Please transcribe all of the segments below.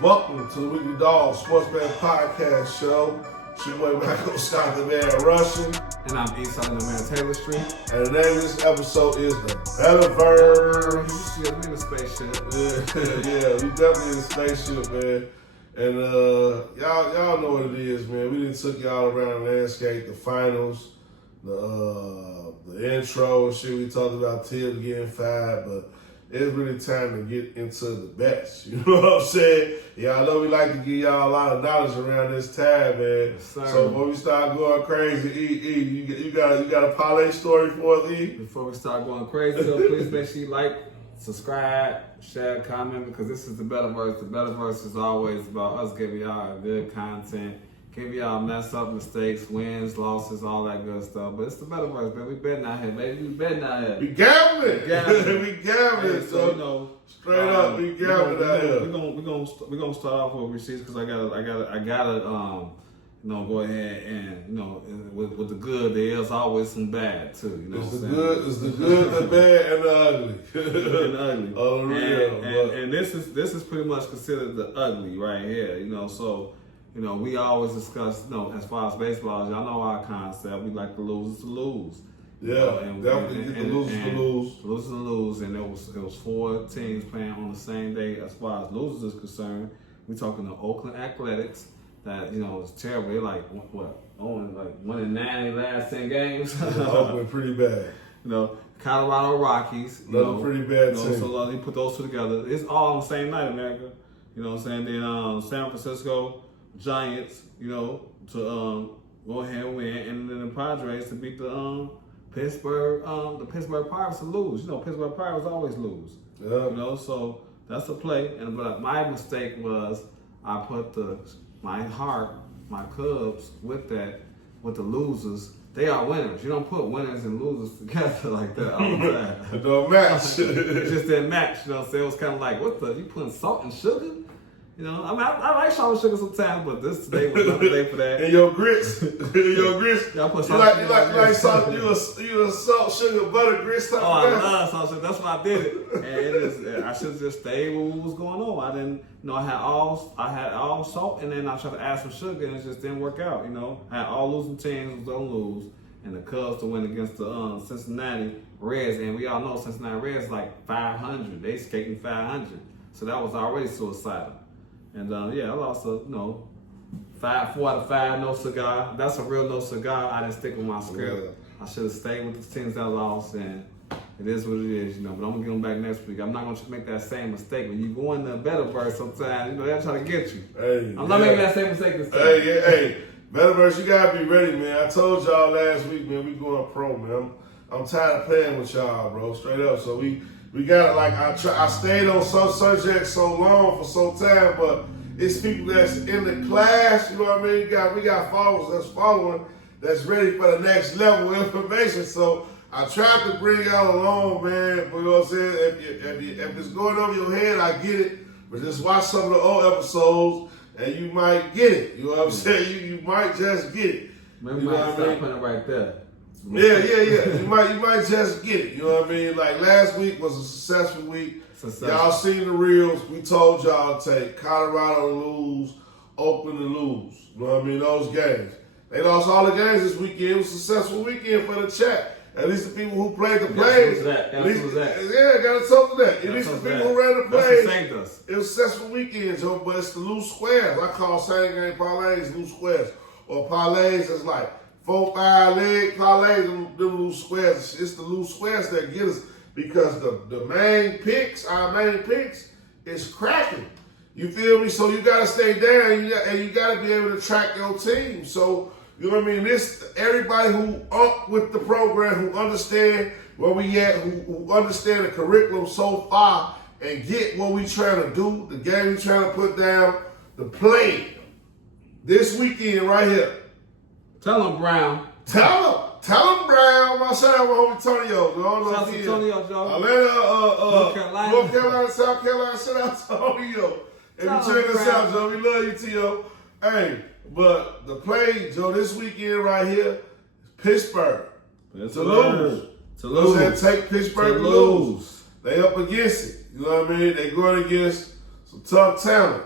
Welcome to the Weekly Dog Sportsman Podcast Show. It's your boy Michael Scott, the man Russian. And I'm East Salim, the man Taylor Street. And the name of this episode is the Betaverse. You see us in the spaceship. Yeah, we definitely in the spaceship, man. And y'all know what it is, man. We done took y'all around the landscape, the finals, the intro and shit. We talked about Tim getting fired, but it's really time to get into the best. You know what I'm saying? Yeah, I know we like to give y'all a lot of knowledge around this time, man. Yes, so before we start going crazy, you got a parlay story for us, E? Before we start going crazy, so please make sure you like, subscribe, share, comment, because this is the Betaverse. The Betaverse is always about us giving y'all good content, giving y'all mess up mistakes, wins, losses, all that good stuff. But it's the Betaverse, man. We betting out here, baby. We betting out here. We gambling. We gambling. We gambling. Hey, so you know, straight up, we gambling out here. We're gonna start off with receipts because I gotta go ahead and with the good there is always some bad too. You know, it's the good, the bad, and the ugly. And ugly. Oh, real. And this is pretty much considered the ugly right here. You know, so. You know, we always discuss, as far as baseball, y'all know our concept. We like the losers to lose. Yeah, definitely get the losers to lose. Losers to lose, and it was 4 teams playing on the same day as far as losers is concerned. We talking the Oakland Athletics that, is terrible. They're like, only like 1-9 in the last 10 games. Oakland pretty bad. Colorado Rockies. Another pretty bad team. So you put those two together. It's all on the same night, America. You know what I'm saying? Then San Francisco Giants, to go ahead and win, and then the Padres to beat the Pittsburgh Pirates to lose. Pittsburgh Pirates always lose. Yeah. So that's a play. But my mistake was I put my Cubs with the losers. They are winners. You don't put winners and losers together like that all the time. It don't match. It just didn't match. So it was kind of like, you putting salt and sugar? I like salt and sugar sometimes, but today was not the day for that. And your grits. Y'all put you like salt, you a salt, sugar, butter, grits type of guy. I love salt, sugar. That's why I did it. And I should have just stayed with what was going on. I didn't, I had all salt, and then I tried to add some sugar, and it just didn't work out. I had all losing teams was gonna lose, and the Cubs to win against the Cincinnati Reds, and we all know Cincinnati Reds like 500. They skating 500, so that was already suicidal. And I lost 4 out of 5, no cigar. That's a real no cigar. I didn't stick with my script. Yeah. I should have stayed with the teams that lost, and it is what it is, But I'm gonna get them back next week. I'm not gonna make that same mistake. When you go in the Betaverse sometimes, they'll try to get you. Hey, I'm not making that same mistake this time. Hey, Betaverse, you gotta be ready, man. I told y'all last week, man, we going pro, man. I'm tired of playing with y'all, bro. Straight up. So we got it. I stayed on some subjects so long for some time, but it's people that's in the class. You know what I mean? We got followers that's following, that's ready for the next level of information. So I tried to bring y'all along, man. But you know what I'm saying? If it's going over your head, I get it. But just watch some of the old episodes, and you might get it. You know what I'm saying? You might just get it. Maybe you might stop putting it right there. Yeah. You might just get it. You know what I mean? Like last week was a successful week. Y'all seen the reels. We told y'all to take Colorado to lose, Oakland to lose. You know what I mean? Those games. They lost all the games this weekend. It was a successful weekend for the chat. At least the people who played the plays. Gotta talk to that. At least the people who ran the plays. Saved us. It was a successful weekend, Joe, but it's the loose squares. I call same game parlays loose squares. Or parlays is like 4-5 leg parlays, them loose squares. It's the loose squares that get us, because the main picks, our main picks, is cracking. You feel me? So you gotta stay down, and you gotta be able to track your team. So you know what I mean? Everybody who up with the program, who understand where we at, who understand the curriculum so far, and get what we trying to do, the game we trying to put down, the play this weekend right here. Tell them, Brown. Tell them, Brown. My shout out to homie Tonio. Shout out to Tonio, Joe. Atlanta, North Carolina, South Carolina. Shout out to Tonio. If you check us out, Joe, we love you, T.O. Hey, but the play, Joe, this weekend right here, Pittsburgh. To lose. Take Pittsburgh to lose. They up against it. You know what I mean? They going against some tough talent.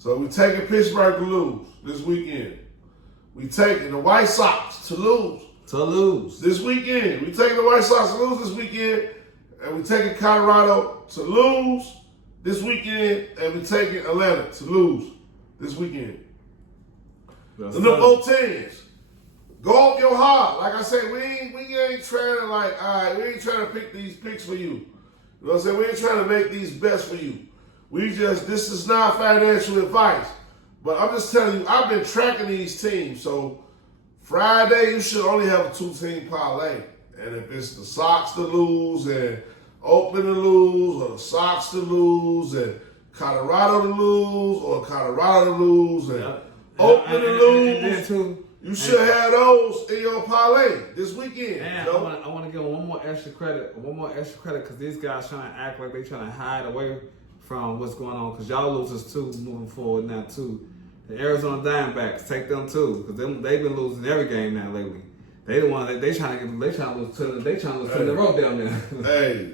So we taking Pittsburgh to lose this weekend. We taking the White Sox to lose. This weekend. We taking the White Sox to lose this weekend. And we taking Colorado to lose this weekend. And we taking Atlanta to lose this weekend. The four teams. Go off your heart. Like I said, we ain't trying to we ain't trying to pick these picks for you. You know what I'm saying? We ain't trying to make these bets for you. This is not financial advice. But I'm just telling you, I've been tracking these teams. So Friday, you should only have a 2-team parlay. And if it's the Sox to lose and Oakland to lose, or the Sox to lose and Colorado to lose, or Colorado to lose and Oakland to lose, you should have those in your parlay this weekend. And I want to give one more extra credit because these guys trying to act like they trying to hide away from what's going on, because y'all losers too moving forward now too. The Arizona Diamondbacks, take them too, because they've been losing every game now lately. They the one that they trying to lose to the road down there. Hey,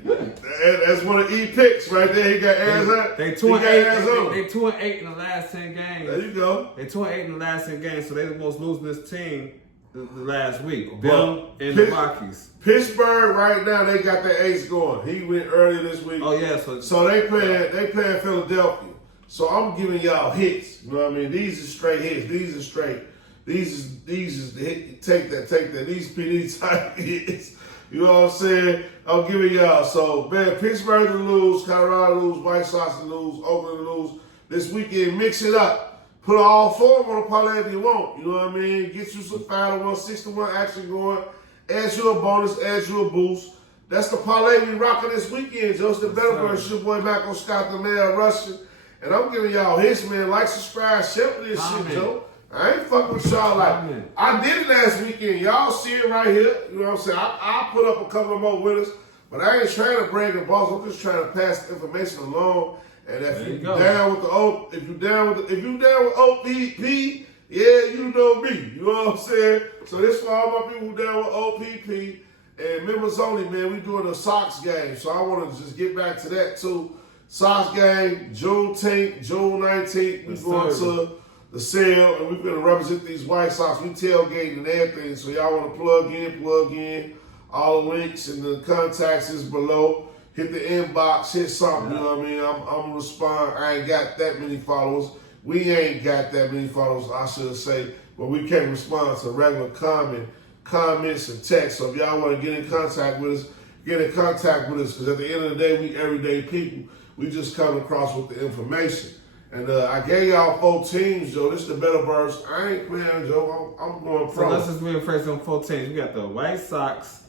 that's one of E picks right there. He got Arizona. They 2-8. They 2-8 in the last 10 games. There you go. They 2-8 in the last 10 games, so they the most losingest team the last week. Them and the Rockies. Pittsburgh right now, they got their ace going. He went earlier this week. Oh yeah, so they playing Philadelphia. So I'm giving y'all hits. You know what I mean? These are straight hits. These are straight. These is the hit. Take that. These PD type hits. You know what I'm saying? I'm giving y'all. So man, Pittsburgh to lose, Colorado to lose, White Sox to lose, Oakland to lose. This weekend, mix it up. Put all four on a parlay if you want. You know what I mean? Get you some 5-1, 6-1 action going. Add you a bonus, add you a boost. That's the parlay we rocking this weekend, Joe. It's the Betaverse. Your boy Mac on Scott the Mail Russian. And I'm giving y'all hits, man. Like, subscribe, share this shit, Joe. I ain't fucking with y'all I did it last weekend. Y'all see it right here. You know what I'm saying? I put up a couple of more winners, but I ain't trying to brag the boss. I'm just trying to pass the information along. And if you down with the if you down with OPP, yeah, you know me. You know what I'm saying? So this for all my people who down with OPP and members only, man. We doing a Sox game, so I want to just get back to that too. Sox game, June 10th, June 19th. We going to the sale, and we're going to represent these White Sox. We tailgating and everything, so y'all want to plug in. All the links and the contacts is below. Hit the inbox, hit something, you know what I mean? I'm going to respond. I ain't got that many followers. We ain't got that many followers, I should say, but we can't respond to regular comments and text. So if y'all want to get in contact with us, because at the end of the day, we everyday people. We just come across with the information. And I gave y'all 4 teams, Joe. This is the Betaverse. I ain't playing, Joe. I'm going pro. So let's just rephrase on 4 teams. We got the White Sox,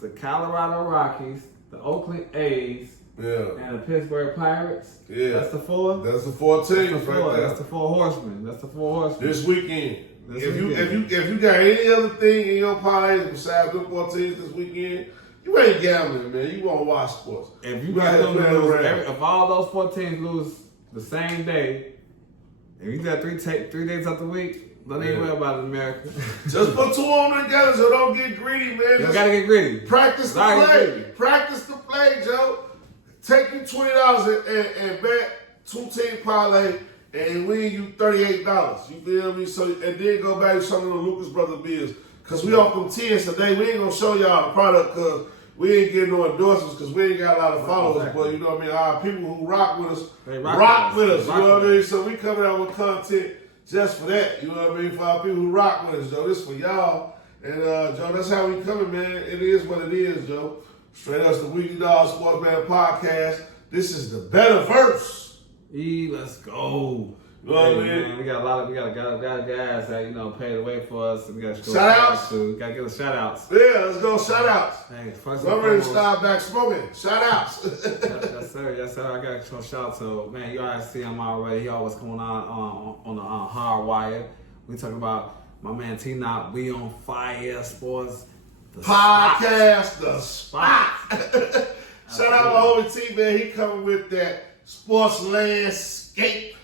the Colorado Rockies, the Oakland A's, and the Pittsburgh Pirates. Yeah. That's the 4? That's the 4 teams right there. That's the 4 horsemen. This weekend. If you got any other thing in your parlays besides the 4 teams this weekend, you ain't gambling, man. You want to watch sports. If you got them lose, if all those 4 teams lose the same day, if you got 3 days out the week, don't even worry about it, America. Just put 2 of them together, so don't get greedy, man. You gotta get greedy. Practice the play. Practice the play, Joe. Take you $20 and bet 2-team parlay and win you $38. You feel me? So and then go back to some of the Lucas Brothers bills. Cause we off them 10s today. We ain't gonna show y'all the product cause we ain't getting no endorsements because we ain't got a lot of followers. Exactly. But you know what I mean? Our people who rock with us, rock with us. You know what I mean? So we coming out with content just for that. You know what I mean? For our people who rock with us, Joe. This for y'all. And Joe, that's how we coming, man. It is what it is, Joe. Straight up, the Weekly Dog Sportsman Podcast. This is the Betaverse. Let's go. You know what I mean? Man, we got guys that pay the way for us. We got shout outs. We got to give us shout outs. Yeah, let's go shout outs. Hey, first I'm ready to start back smoking. Shout outs. Yes, sir. I got some shout outs. So man, you already see him already. He always coming on the hard wire. We talking about my man T Knot. We on fire sports. The podcast, the spot. Shout out to homie T, man. He coming with that sports landscape.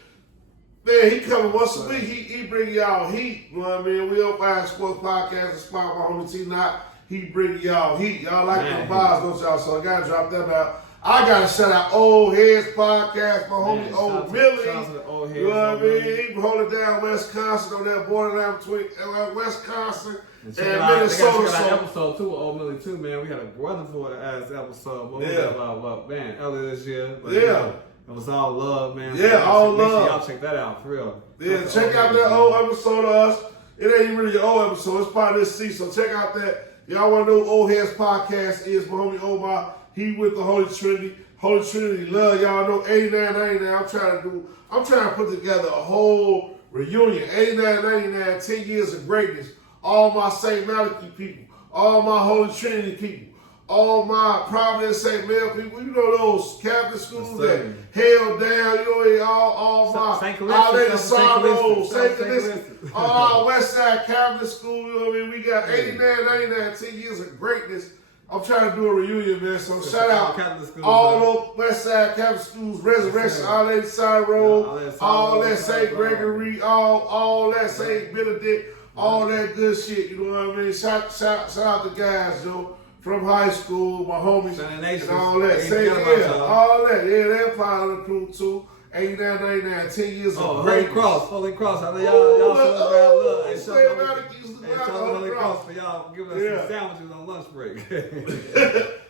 Man, he coming once a week. He bring y'all heat. You know what I mean? We on Fire Sports Podcast, the spot with homie T Knot. He bring y'all heat. Y'all like the bars, don't y'all? So I gotta drop them out. I gotta shout out Old Heads Podcast, my homie Man, Old shout Millie. out to the Old Heads, You know what I Old mean? Millie. He been holding down Wisconsin on that borderline between Wisconsin and check out Minnesota. our episode too, Old Millie too, man. We had a wonderful ass episode. What was that about, man, earlier this year. But, it was all love, man. Yeah, so all make love. sure y'all check that out, for real. Yeah, check out that old episode of us. It ain't even really your old episode. It's part of this season. So check out that. Y'all want to know who Old Heads Podcast is? My homie Omar. He with the Holy Trinity. Holy Trinity love. Y'all know 89.99. I'm trying to put together a whole reunion. 89.99, 10 years of greatness. All my St. Malachi people. All my Holy Trinity people. All my Providence St. Mel people, you know those Catholic schools that held down, you know, all my Our Lady of Sorrows, St. Callistus, all West Side Catholic school, you know what I mean? We got 89.99, 10 years of greatness. I'm trying to do a reunion, man. So shout out all those West Side Catholic schools, Resurrection, Our Lady of Sorrows, all that St. Gregory, all that St. Benedict, all that good shit, you know what I mean? Shout out the guys, yo. From high school, my homies, and all that. All that. Yeah, they're part of the crew too. 89.99, 10 years of greatness. Holy Cross. I know y'all love. Hey, shout out to Holy Cross for y'all giving us some sandwiches on lunch break.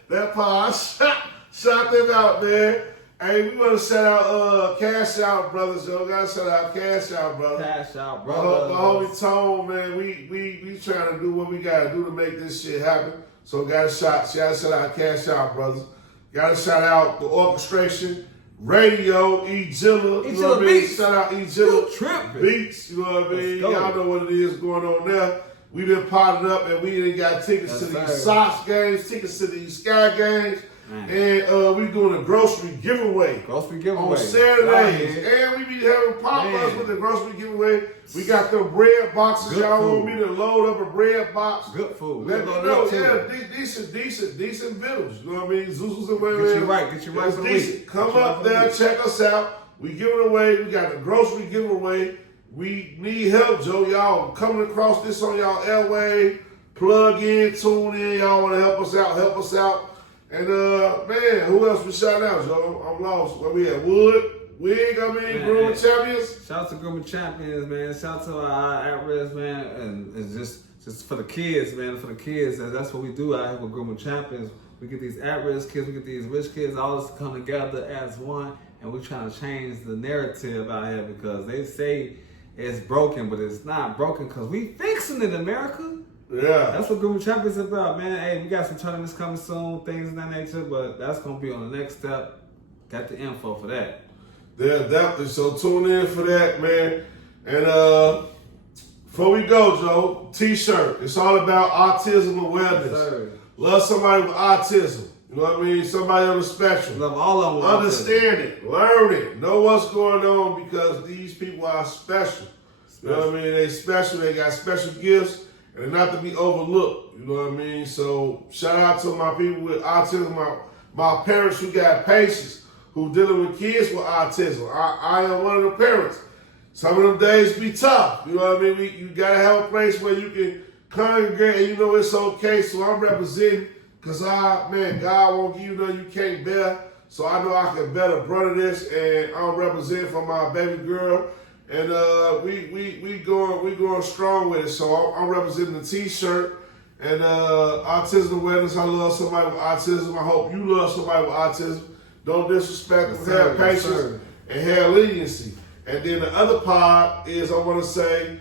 That part, shout them out, man. Hey, we want to shout out Cash Out Brothers, yo. Gotta shout out Cash Out Brothers. Cash Out Brothers. My homie Tone, man. We trying to do what we gotta do to make this shit happen. So gotta shout out Cash Out Brothers. Gotta shout out the orchestration, radio, E-Jilla. You know what I mean? Shout out E-Jilla Beats. You know what I mean? Y'all know what it is going on there. We been potted up and we done got tickets to these Sox games, tickets to these Sky games. And we doing a grocery giveaway on Saturdays. And we be having pop-ups with the grocery giveaway. We got the bread boxes. Y'all want me to load up a bread box? Good food. Let me know. Decent vittles. You know what I mean? Zuzus and whatever. Get you right for the week. Come up there, check us out. We giving away. We got the grocery giveaway. We need help, Joe. Y'all coming across this on y'all airway. Plug in, tune in. Y'all want to help us out. And man, who else we shout out, Joe? I'm lost. Where we at? Grooming Champions. Shout out to Grooming Champions, man. Shout out to our at-risk, man. And it's just for the kids, man. For the kids, and that's what we do out here with Grooming Champions. We get these at-risk kids, we get these rich kids, all this come together as one, and we're trying to change the narrative out here because they say it's broken, but it's not broken because we fixing it, America. Yeah. That's what Grooming Champions is about, man. Hey, we got some tournaments coming soon, things of that nature, but that's going to be on the next step. Got the info for that. Yeah, definitely. So tune in for that, man. And before we go, Joe, T-shirt. It's all about autism awareness. Yes, love somebody with autism. You know what I mean? Somebody on the spectrum. Love all of them. Understand it. Learn it. Know what's going on because these people are special. You know what I mean? They special. They got special gifts. And they're not to be overlooked, you know what I mean? So shout out to my people with autism, my parents who got patients, who dealing with kids with autism. I am one of the parents. Some of them days be tough, you know what I mean? You gotta have a place where you can congregate and you know it's okay. So I'm representing, because God won't give you nothing you can't bear. So I know I can bear the brunt of this, and I'm representing for my baby girl. And we going strong with it. So I'm representing the T-shirt and autism awareness. I love somebody with autism. I hope you love somebody with autism. Don't disrespect them. Have patience and have leniency. And then the other part is I want to say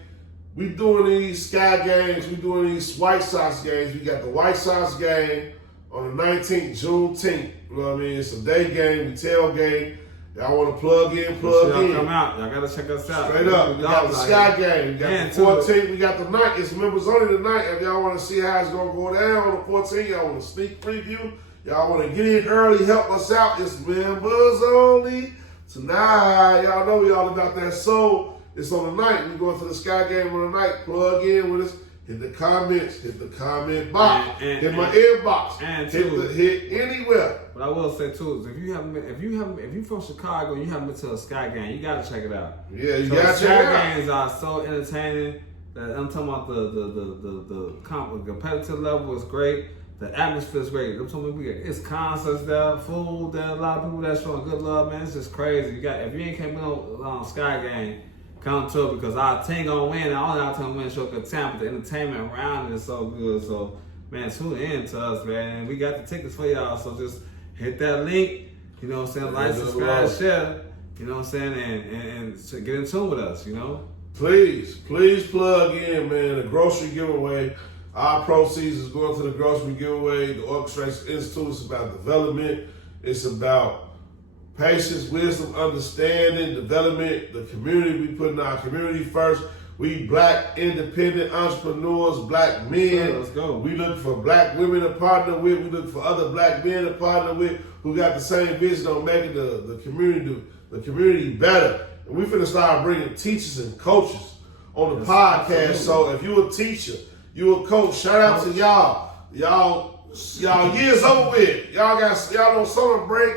we doing these Sky games. We doing these White Sox games. We got the White Sox game on the 19th, Juneteenth. You know what I mean? It's a day game. We tailgate. Y'all want to plug in. Y'all come out. Y'all got to check us out. Straight up. We got the Sky game. We got the 14th. We got the night. It's members only tonight. If y'all want to see how it's going to go down on the 14th, y'all want to sneak preview. Y'all want to get in early, help us out. It's members only tonight. Y'all know we all about that soul. It's on the night. We going to the Sky game on the night. Plug in with us. Hit the comments. Hit the comment box. Hit my inbox. Hit anywhere. But I will say too is if you from Chicago and you haven't been to a Sky game, you gotta check it out. Yeah, you gotta check it out. Sky games are so entertaining. That I'm talking about the competitive level is great. The atmosphere is great. I'm talking about it's concerts there, food there, a lot of people that showing good love, man. It's just crazy. If you ain't came on Sky Game, come to it because our team gonna win. And all our team win show good time, but the entertainment around it is so good. So, man, tune in to us, man. And we got the tickets for y'all. So just hit that link. You know what I'm saying? Like, subscribe, share. You know what I'm saying? And so get in tune with us. You know. Please plug in, man. The grocery giveaway. Our proceeds is going to the grocery giveaway. The Orchestration Institute is about development. It's about patience, wisdom, understanding, development, the community. We putting our community first. We black independent entrepreneurs, black men. Let's go. We look for black women to partner with. We look for other black men to partner with who got the same vision on making the community better. And we finna start bringing teachers and coaches on the podcast. Absolutely. So if you a teacher, you a coach, shout out to y'all. Y'all years over with. Y'all on summer break.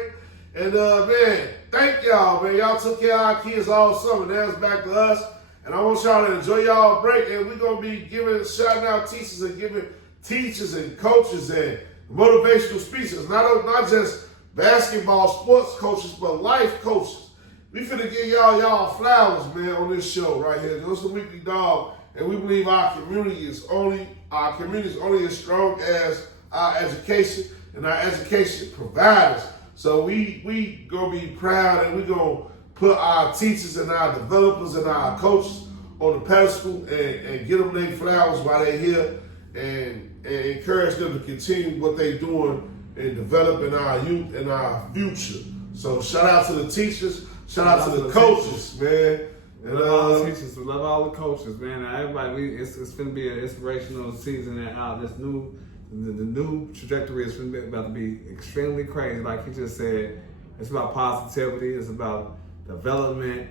And man, thank y'all, man. Y'all took care of our kids all summer. Now it's back to us. And I want y'all to enjoy y'all break. And we're gonna be shouting out teachers and giving teachers and coaches and motivational speeches. Not just basketball, sports coaches, but life coaches. We finna give y'all flowers, man, on this show right here. It's the Weekly Dog. And we believe our community is only as strong as our education and our education providers. So we gonna be proud and we gonna put our teachers and our developers and our coaches on the pedestal and get them their flowers while they're here and encourage them to continue what they're doing in developing our youth and our future. So shout out to the teachers, shout out to the coaches, man. And love all the teachers, love all the coaches, man. And everybody, it's going to be an inspirational season, and the new trajectory is about to be extremely crazy. Like he just said, it's about positivity, it's about development,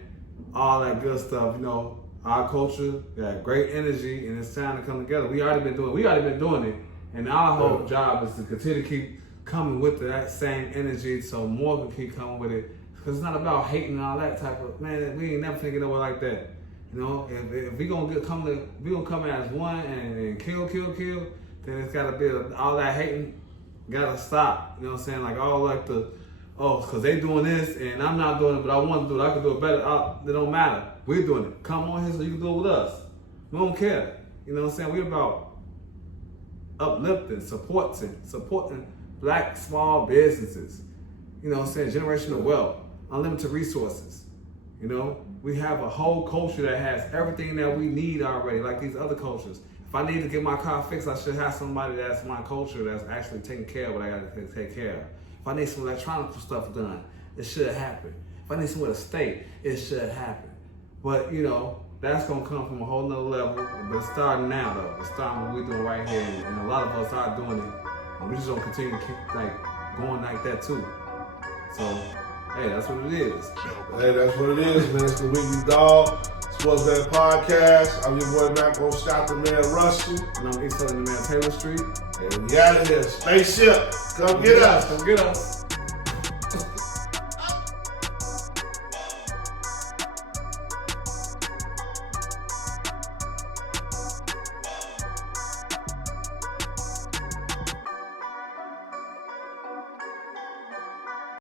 all that good stuff. You know, our culture got great energy, and it's time to come together. We already been doing it, and our whole job is to continue to keep coming with that same energy, so more can keep coming with it. Because it's not about hating and all that type of, man, we ain't never thinking of it like that. You know, if we gonna come as one and kill, then it's gotta be all that hating gotta stop. You know what I'm saying? Like all like because they doing this and I'm not doing it, but I want to do it. I can do it better. It don't matter. We're doing it. Come on here so you can do it with us. We don't care. You know what I'm saying? We're about uplifting, supporting black small businesses. You know what I'm saying? Generational wealth. Unlimited resources. You know, we have a whole culture that has everything that we need already, like these other cultures. If I need to get my car fixed, I should have somebody that's my culture that's actually taking care of what I got to take care of. If I need some electronic stuff done, it should happen. If I need somewhere to stay, it should happen. But you know, that's gonna come from a whole nother level. But it's starting now, though. It's starting what we're doing right here, and a lot of us are doing it. And we just gonna continue to keep going like that too. So. Hey, that's what it is. Hey, that's what it is, man. It's the Weekly Dog Sports Bet Podcast. I'm your boy, Macro Scott, the man Rusty. And I'm East the man Taylor Street. And we out of here. Spaceship, come get us. Come get us.